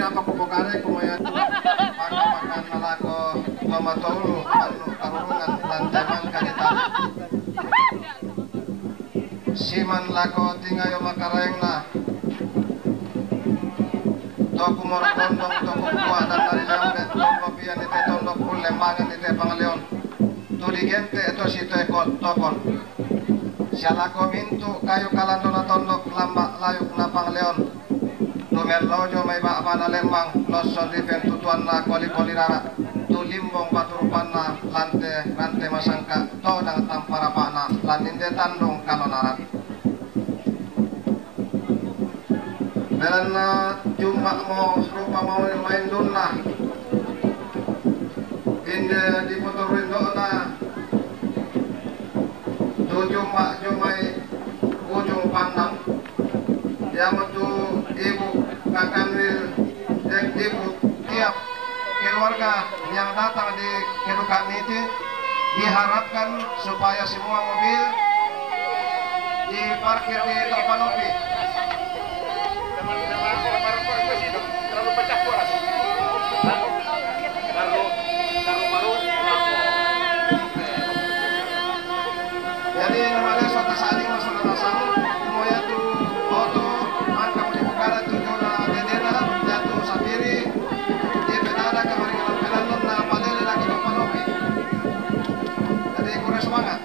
apa kupukare kumaya makan nalako mamatulu anu karurungan lanteman kagitan siman lako tingayo makarengna toku morokondong toku kuah dan dari lambe tondo pian ite tondo kulle mangan ite pangaleon tudi gente eto sito ekot tokon sialako mintu kayu kalandona tondok lamba layuk na pangaleon Tumer lojo may baabana lemang noson ripen tutuan na koli-koli rara tulimbong baturupan na lante masangka to dang tamparapa na laninde tandong kalonaran belan na jumpa mo rupa mo main dunna inde di potorin na tu jumpa jumay ujung pandang yang itu ibu kakanwil dan ibu tiap keluarga yang datang di kedukaan itu diharapkan supaya semua mobil diparkir di Topanopi. Terlalu pecah suara. Jadi namanya suatu saling masuk ke sana, semuanya tuh auto angka menibukara tujuan dedena jatuh sendiri di penada kemaringan pelan na padele lagi ke Panopi. Jadi kurang semangat.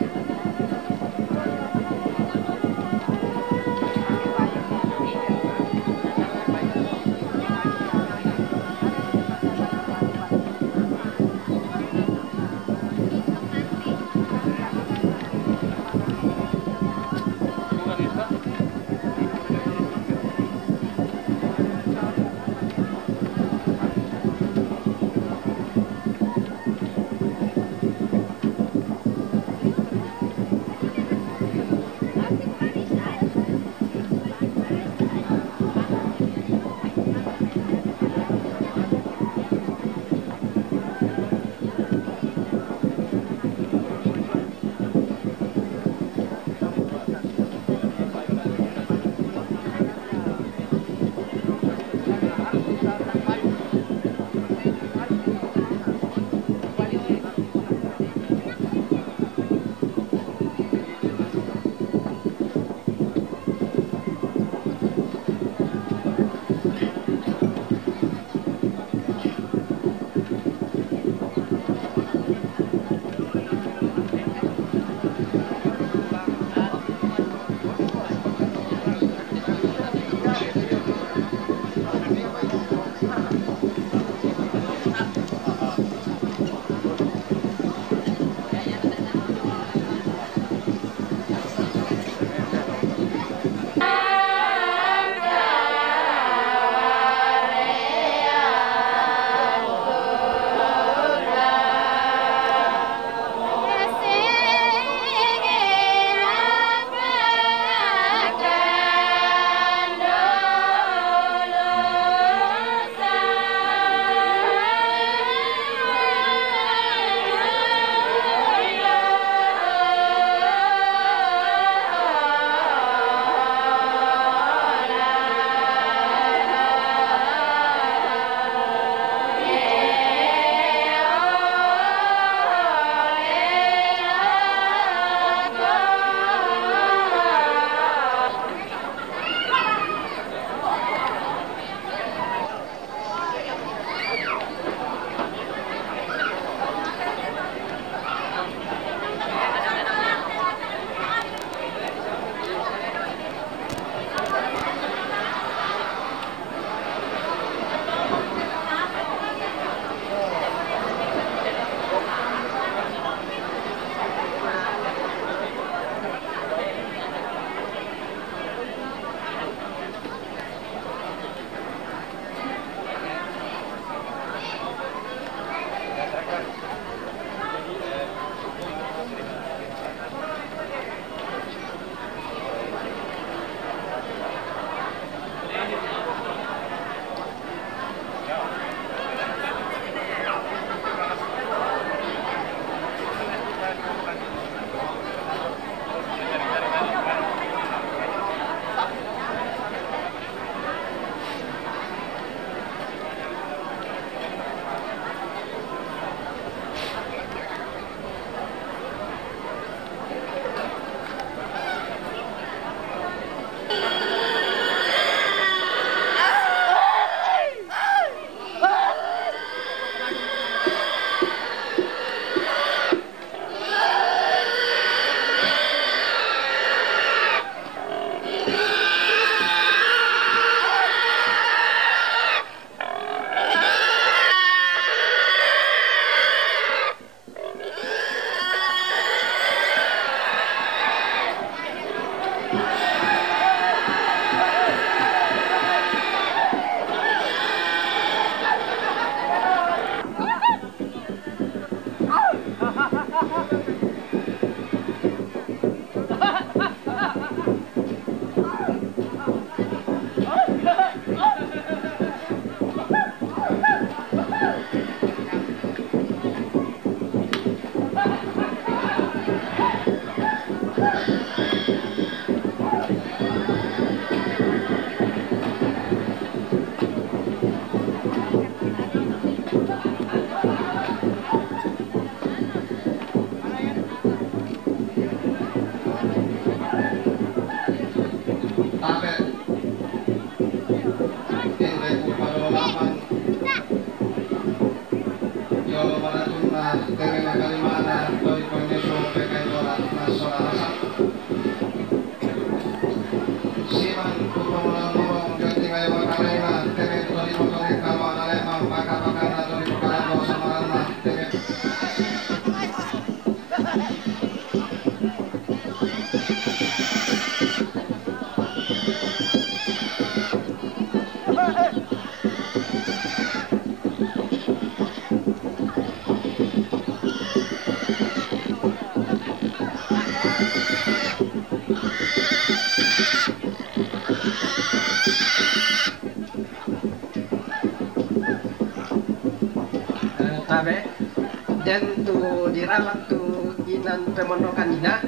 dan tu diralat tu inan pemondokan ina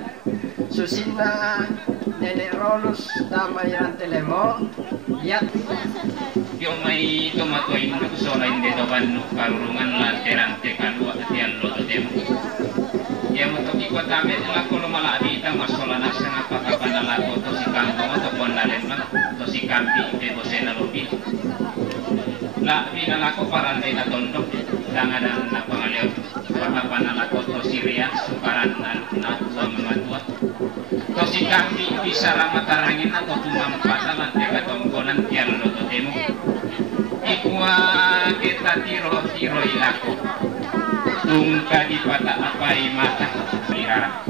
susina nenek rolus damai rantelemo lihat yo mai tomato ino sola inde to bannu karurungan lanterante kalua tian lo temo ya moto iko tame la kolo mala adita masola na sanga pakapana la to si kanto to pondalen man to si kampi de bosena lopi la bina la ko parande na tondok dangadan na pangaleo pakapana la to siria sukaran na tua mamatua to si kampi bisa ramatarangin na to tumampata lan teka tongkonan tian lo temo ikwa kita tiro ilako tungka di pata apai mata mirara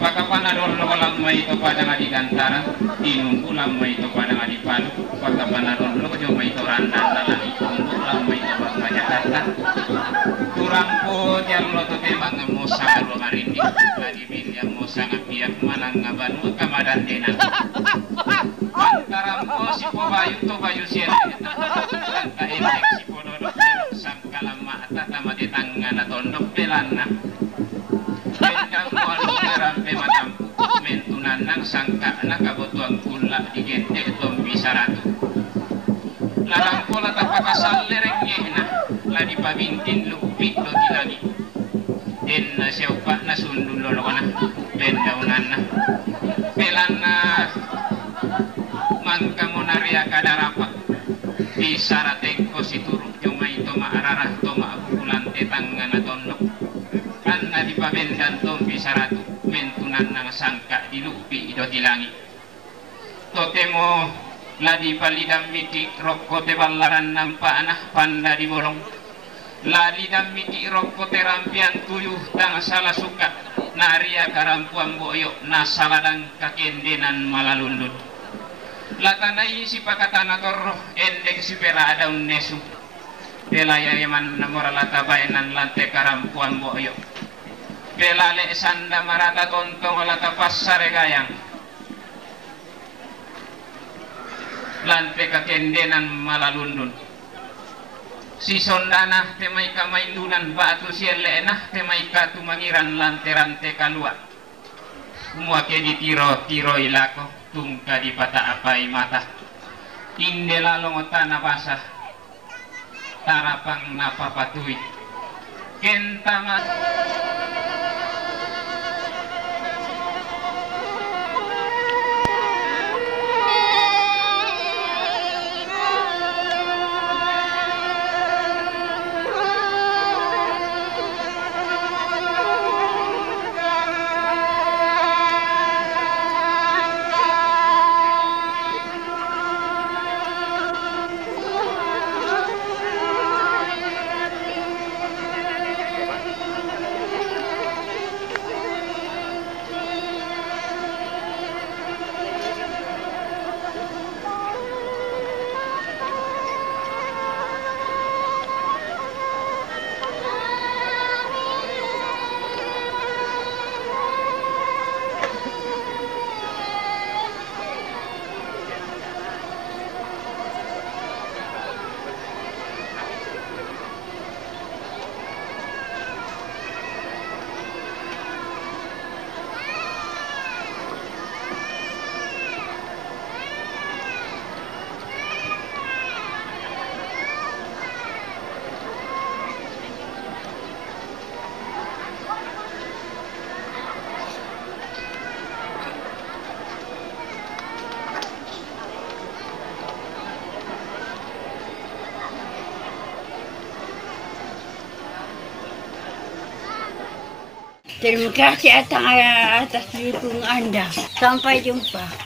pakapan adol lokolang mai to pada ngadi gantara inungku lam mai to pada ngadi palu pakapan adol lo jo mai to randa dalan inungku lam mai to banyak data turangko jam lo to tembang mosa lo ngarini lagi bin yang mosa ngapiak manang ngabanu kamadan dena antara mo si pobayu to bayu siena ka indek si pododo sangkala mata tama di tangan tondok pelana pendang walu rampe matam mentunan nang sangka nakabotuang kula di gente tombi saratu larang pola tapakasal lerengnya la di pabintin lupit do dilagi den na siapa na sundul lo kana pendaunan na pelana mangka monaria kadarapa di saratengko situru cuma itu maararah toma bulan tetangan tondok karena di pabendan tombi saratu mentunan nang sangka di lupi do dilangi totemo ladi palidam miti rokko te ballaran nampa anah panda di bolong ladi dam miti rokko te rampian tuyuh tang salah suka naria karampuan boyo na saladang kakendenan malalundun latanai si pakatana torro endek si pera ada nesu pelaya yaman namora lata baenan lante karampuan boyo pelale sanda marata tontong lata pasare gayang lante kakendenan malalundun si sondana temai kamaindunan batu sielena temai katu mangiran lante rante kalua semua ke ditiro ilako tungka di pata apai mata indela longotana basah tarapang napapatui kentama Terima kasih atas dukung Anda. Sampai jumpa.